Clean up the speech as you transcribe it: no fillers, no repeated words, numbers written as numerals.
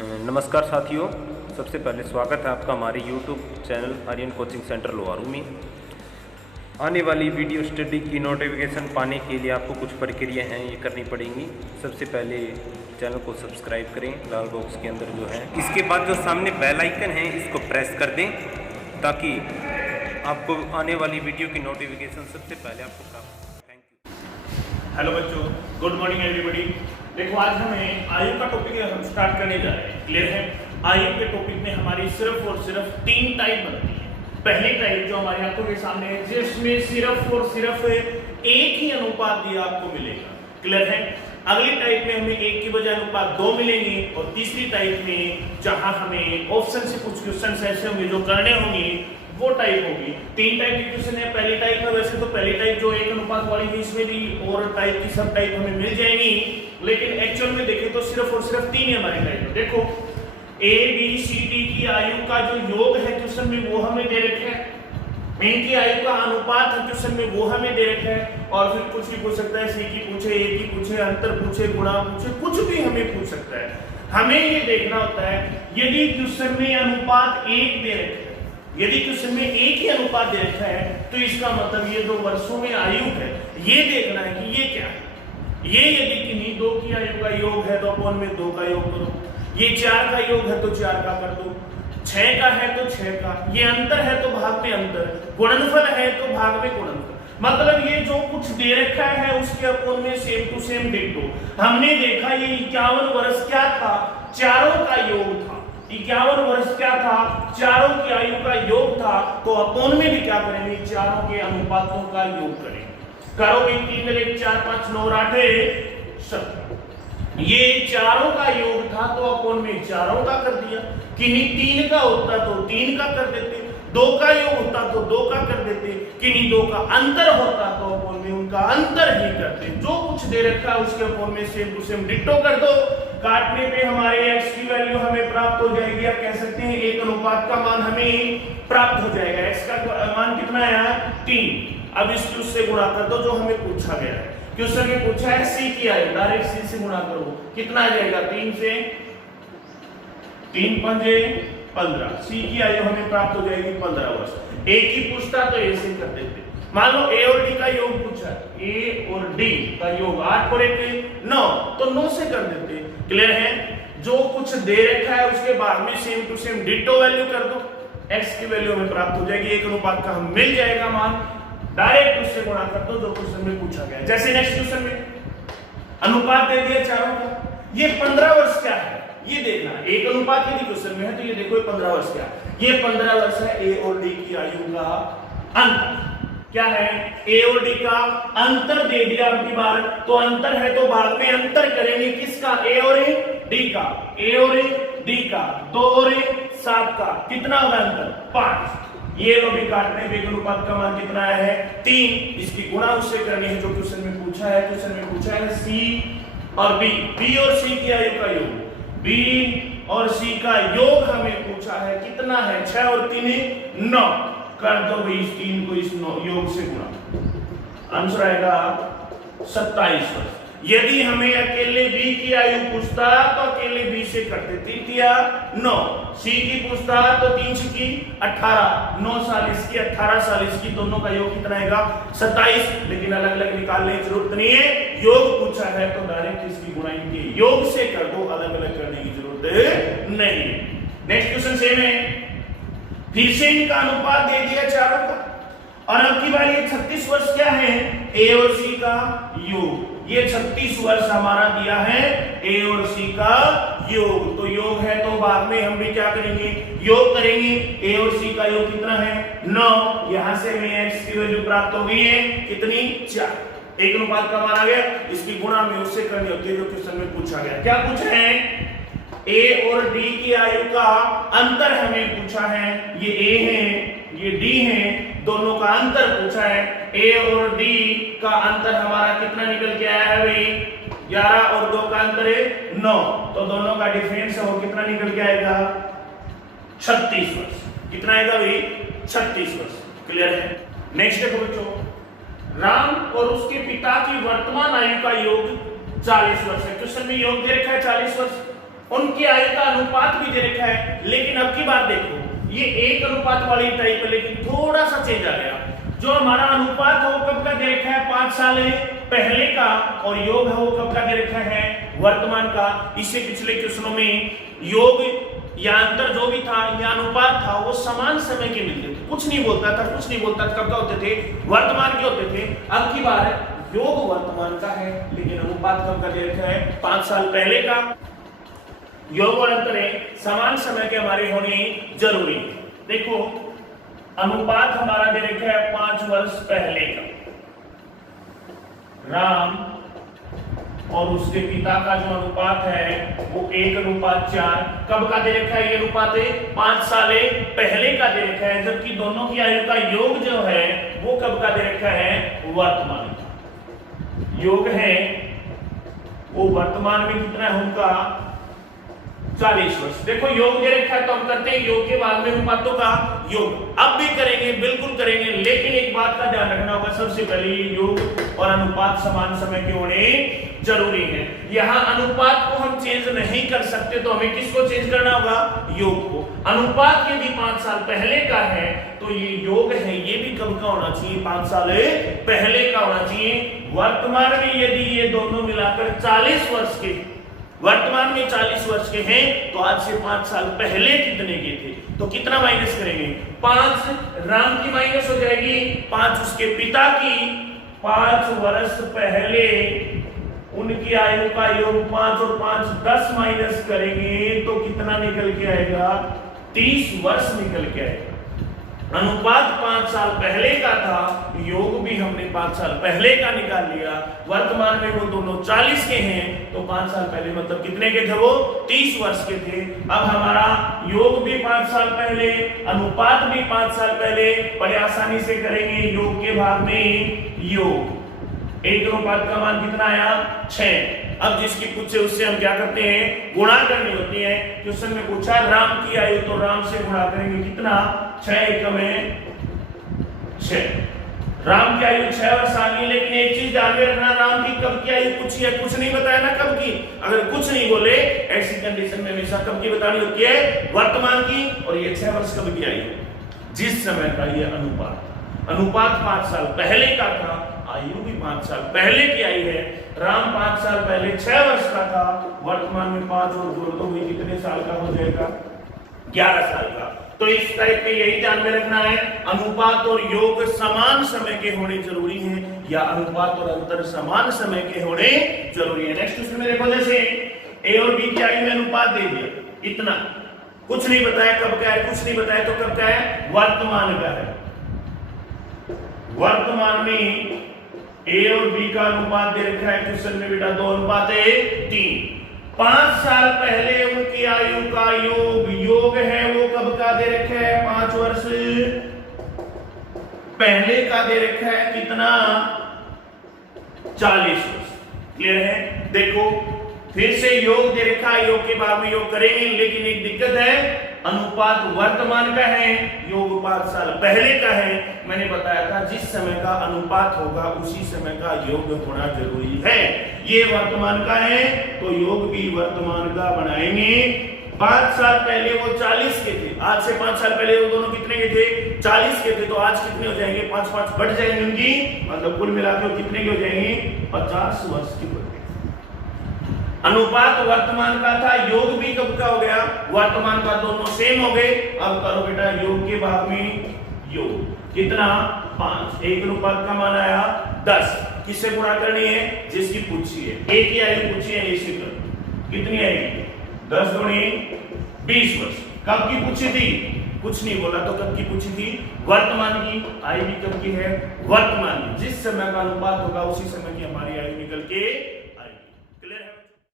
नमस्कार साथियों, सबसे पहले स्वागत है आपका हमारे YouTube channel Aryan coaching centre Loharu में। आने वाली वीडियो स्टडी की नोटिफिकेशन पाने के लिए आपको कुछ प्रक्रिया हैं ये करनी पड़ेंगी। सबसे पहले चैनल को सब्सक्राइब करें, लाल बॉक्स के अंदर जो है। इसके बाद जो सामने बेल आइकन है इसको प्रेस कर दें ताकि आपको आने वाली वीडियो की नोटिफिकेशन सबसे पहले आपको प्राप्त हो। Thank you. हेलो बच्चों, गुड मॉर्निंग एवरीबॉडी। देखो आज हमें आयु का टॉपिक हम स्टार्ट करने जा रहे हैं। क्लियर है? आयु के टॉपिक में हमारी सिर्फ और सिर्फ 3 टाइप बनती है। पहली टाइप जो हमारी आंखों के सामने है जिसमें सिर्फ और सिर्फ एक ही अनुपात दिया आपको मिलेगा। क्लियर है? अगली टाइप में हमें एक की बजाय अनुपात 2 मिलेंगे और तीसरी टाइप में जहां हमें ऑप्शन से कुछ क्वेश्चन ऐसे होंगे जो करने होंगे वो टाइप होगी। 3 टाइप की क्वेश्चन है। पहली टाइप है वैसे तो पहली टाइप जो एक अनुपात वाली है इसमें भी और टाइप की सब टाइप हमें मिल जाएंगी, लेकिन एक्चुअल में देखें तो सिर्फ और सिर्फ 3 ही हमारे टाइप। देखो ए बी सी डी की आयु का जो योग है क्वेश्चन में वो हमें दे रखा है, इनकी आयु का अनुपात है क्वेश्चन में वो हमें दे रखा है, और फिर कुछ भी पूछ सकता है, सी की पूछे, ए की पूछे, अंतर पूछे, गुणा पूछे, कुछ भी हमें पूछ सकता है। हमें ये देखना होता है यदि क्वेश्चन में अनुपात 1 दे रखा है, यदि क्वेश्चन में एक ही अनुपात दे रखा है तो इसका मतलब ये 2 वर्षों में आयु है, ये देखना है कि ये क्या है। ये यदि किन्हीं 2 की आयु का योग है तो अपन में 2 का योग करो, ये 4 का योग है तो 4 का कर दो, 6 का है तो 6 का, ये अंतर है तो भाग में अंतर, गुणनफल है तो भाग में गुणनफल। मतलब ये जो कुछ दे रखा है उसके अपन में सेम टू सेम डिट्टो। हमने देखा ये 51 वर्ष क्या था, चारों का योग था। 51 वर्ष क्या था, चारों की आयु का योग था। तो अपन में भी क्या करेंगे, चारों के अनुपातों का योग करेंगे। करोगे 3 1 4 5 9 8 17, ये चारों का योग था तो अपन में चारों का कर दिया। किन्हीं 3 का होता तो 3 का कर देते, 2 का योग होता तो 2 का कर देते, किन्हीं 2 का अंतर होता तो अपन में उनका अंतर ही करते। जो कुछ दे रखा है उसके अपन में सेम टू सेम डिट्टो कर दो। काटने पे हमारे x की वैल्यू हमें प्राप्त हो जाएगी। आप कह सकते हैं एक अनुपात का मान हमें प्राप्त हो जाएगा। x का मान कितना है, 3। अब इसको उससे गुणा कर दो जो हमें पूछा गया है। क्वेश्चन में पूछा है c की आयु, डायरेक्ट c से गुणा करो, कितना आ जाएगा, 3 से 3 पंजे 15, c की आयु हमें प्राप्त हो जाएगी 15 वर्ष। a की पूछता तो a से कर देते। मान लो a और d का योग पूछा, a और d का योग 8 और 1 9, तो 9 से कर देते। क्लियर है? जो कुछ दे रखा है उसके बाद में same to same ditto value कर दो, x की वैल्यू हमें प्राप्त हो जाएगी, एक अनुपात का हम मिल जाएगा मान, डायरेक्ट उससे गुणा कर दो जो क्वेश्चन में पूछा गया है। जैसे नेक्स्ट क्वेश्चन में अनुपात दे दिया चारों का, ये 15 वर्ष क्या है ये देखना। एक अनुपात यदि क्वेश्चन में है तो ये देखो ये 15 वर्ष क्या है, ये 15 वर्ष है a और d की आयु का अंतर। क्या है, a और d का अंतर दे दिया। अब की बार तो अंतर है तो भाग में अंतर करेंगे, किसका, a और d का, a और d का, 2 और 7 का, कितना होगा अंतर, 5। ये लो भी काटने पे अनुपात का मान कितना आया है, 3। इसकी गुणा उससे करनी है जो क्वेश्चन में पूछा है। क्वेश्चन में पूछा है c और b और c की आयु का योग, b और c का योग हमें पूछा है, कितना है, 6 और 3 9। कर दो भाई इस 3 को इस योग से गुणा, आंसर आएगा 27 वर्ष। यदि हमें अकेले b की आयु पूछता तो अकेले b से करते, 3 9, c की पूछता तो 3 की 18, 9 साल इसकी 18 साल इसकी, दोनों का योग कितना आएगा 27। लेकिन अलग अलग निकालने की जरूरत नहीं है, योग पूछा है तो डायरेक्ट इसकी गुणा इनके योग से कर दो, अलग अलग करने की जरूरत नहीं है। नेक्स्ट क्वेश्चन सेम है, फिर से इनका अनुपात दे दिया चारों का, और अब की बार ये 36 वर्ष क्या है, a और c का योग। ये 36 वर्ष हमारा दिया है a और c का योग, तो योग है तो बाद में हम भी क्या करेंगे, योग करेंगे। a और c का योग कितना है, 9। यहां से हमें x की वैल्यू प्राप्त हो गई है, कितनी, 4। एक अनुपात का मान आ गया, इसकी गुणा में उससे करनी होती है जो क्वेश्चन में पूछा गया। क्या पूछा है, a और d की आयु का अंतर हमें पूछा है, ये a है ये d है, दोनों का अंतर पूछा है। a और d का अंतर हमारा कितना निकल के आया है भाई, 11 और 2 का अंतर है 9, तो दोनों का डिफरेंस है वो कितना निकल के आएगा, 36 वर्ष। कितना आएगा भाई, 36 वर्ष। क्लियर है? नेक्स्ट देखो बच्चों, राम और उसके पिता की वर्तमान आयु का योग 40 वर्ष है। क्वेश्चन में योग दे रखा है 40 वर्ष। उनकी आयु का अनुपात भी दे रखा है। लेकिन अब की बात देखो, ये 1 अनुपात वाली टाइप है, लेकिन थोड़ा सा चेंज आ गया। जो हमारा अनुपात है वो कब का दे रखा है, 5 साल पहले का, और योग है वो कब का दे रखा है, वर्तमान का। इससे पिछले क्वेश्चनों में योग या अंतर जो भी था या अनुपात था वो समान समय के मिलते थे, कुछ नहीं बोलता था, कब का होते थे, वर्तमान के होते थे। अब की बार योग वर्तमान का है, लेकिन अनुपात कब का दे रखा है, 5 साल पहले का। योग और अंतर समान समय के हमारे होने जरूरी है। देखो अनुपात हमारा दे रखा है 5 वर्ष पहले का, राम और उसके पिता का जो अनुपात है वो 1:4। कब का दे रखा है ये अनुपात, 5 साल पहले का दे रखा है। जबकि दोनों की आयु का योग जो है वो कब का दे रखा है, वर्तमान का योग है वो वर्तमान में कितना है उनका, 40 वर्ष। देखो योग दे रखा है तो हम करते हैं योग के बाद में अनुपातों का योग। अब भी करेंगे, बिल्कुल करेंगे, लेकिन एक बात का ध्यान रखना होगा, सबसे पहले योग और अनुपात समान समय के होने जरूरी है। यहाँ अनुपात को हम चेंज नहीं कर सकते, तो हमें किसको चेंज करना होगा, योग को। अनुपात यदि 5 साल पहले का है तो ये योग है ये भी कब का होना चाहिए, 5 साल पहले का होना चाहिए। वर्तमान में यदि ये दोनों मिलाकर 40 वर्ष के, वर्तमान में 40 वर्ष के हैं, तो आज से 5 साल पहले कितने के थे, तो कितना माइनस करेंगे, 5 राम की माइनस हो जाएगी, 5 उसके पिता की। 5 वर्ष पहले उनकी आयु का योग 5 और 5 10 माइनस करेंगे तो कितना निकल के आएगा, 30 वर्ष निकल के आएगा। अनुपात 5 साल पहले का था, योग भी हमने 5 साल पहले का निकाल लिया। वर्तमान में वो दोनों 40 के हैं, तो 5 साल पहले मतलब कितने के थे, वो 30 वर्ष के थे। अब हमारा योग भी 5 साल पहले, अनुपात भी 5 साल पहले, बड़े आसानी से करेंगे। योग के भाग में योग, 1 अनुपात का मान कितना आया, 6। अब जिसकी पूछे उससे हम क्या करते हैं, गुणा करनी होती है। क्वेश्चन में पूछा राम की आयु, तो राम से गुणा करेंगे, कितना, 6 एकम में 6। राम की आयु 6 वर्ष आ गई। लेकिन एक चीज ध्यान में रखना, राम की कब की आयु पूछी है, कुछ नहीं बताया ना कब की। अगर कुछ नहीं बोले ऐसी कंडीशन में हमेशा कब की बतानी होती है, वर्तमान की। और ये 6 वर्ष कब की आयु, जिस समय का ये अनुपात 5 साल पहले का था, आयु भी 5 साल पहले की आई है। राम 5 साल पहले 6 वर्ष का था, वर्तमान में 5 और जोड़ दो भी कितने साल का हो जाएगा, 11 साल का। तो इस टाइप के यही ध्यान में रखना है, अनुपात और योग समान समय के होने जरूरी है, या अनुपात और अंतर समान समय के होने जरूरी है। नेक्स्ट क्वेश्चन में देखो, जैसे ए और बी की आयु में अनुपात दे दिया, इतना, कुछ नहीं बताया कब का है, कुछ नहीं बताया तो कब का है, वर्तमान का है। वर्तमान में ए और बी का अनुपात दे रखा है क्वेश्चन में बेटा, 2:3। 5 साल पहले उनकी आयु का योग है वो कब का दे रखा है, 5 वर्ष पहले का दे रखा है, कितना, 40 वर्ष। क्लियर है। देखो फिर से योग दे रखा है, योग के बाद में योग करेंगे, लेकिन एक दिक्कत है, अनुपात वर्तमान का है, योग 5 साल पहले का है। मैंने बताया था जिस समय का अनुपात होगा उसी समय का योग होना जरूरी है। ये वर्तमान का है तो योग भी वर्तमान का बनाएंगे। 5 साल पहले वो 40 के थे, आज से 5 साल पहले वो दोनों कितने के थे, 40 के थे, तो आज कितने हो जाएंगे, 5 बढ़ जाएंगे उनकी, मतलब कुल मिलाकर कितने के हो जाएंगे, 50 वर्ष की। अनुपात वर्तमान का था, योग भी कब का हो गया, वर्तमान का, दोनों सेम हो गए। अब करो बेटा योग के भाग में योग, कितना, 5। 1 अनुपात का मान आया 10। किससे गुणा करनी है, जिसकी पूछी है, एक ही आयु पूछी है, इसी पर कितनी आएगी, 10 दूनी 20 वर्ष। कब की पूछी थी, कुछ नहीं बोला, तो कब की पूछी थी, वर्तमान की। आयु भी कब की है, वर्तमान की। जिस समय का अनुपात होगा उसी समय की हमारी आयु निकल के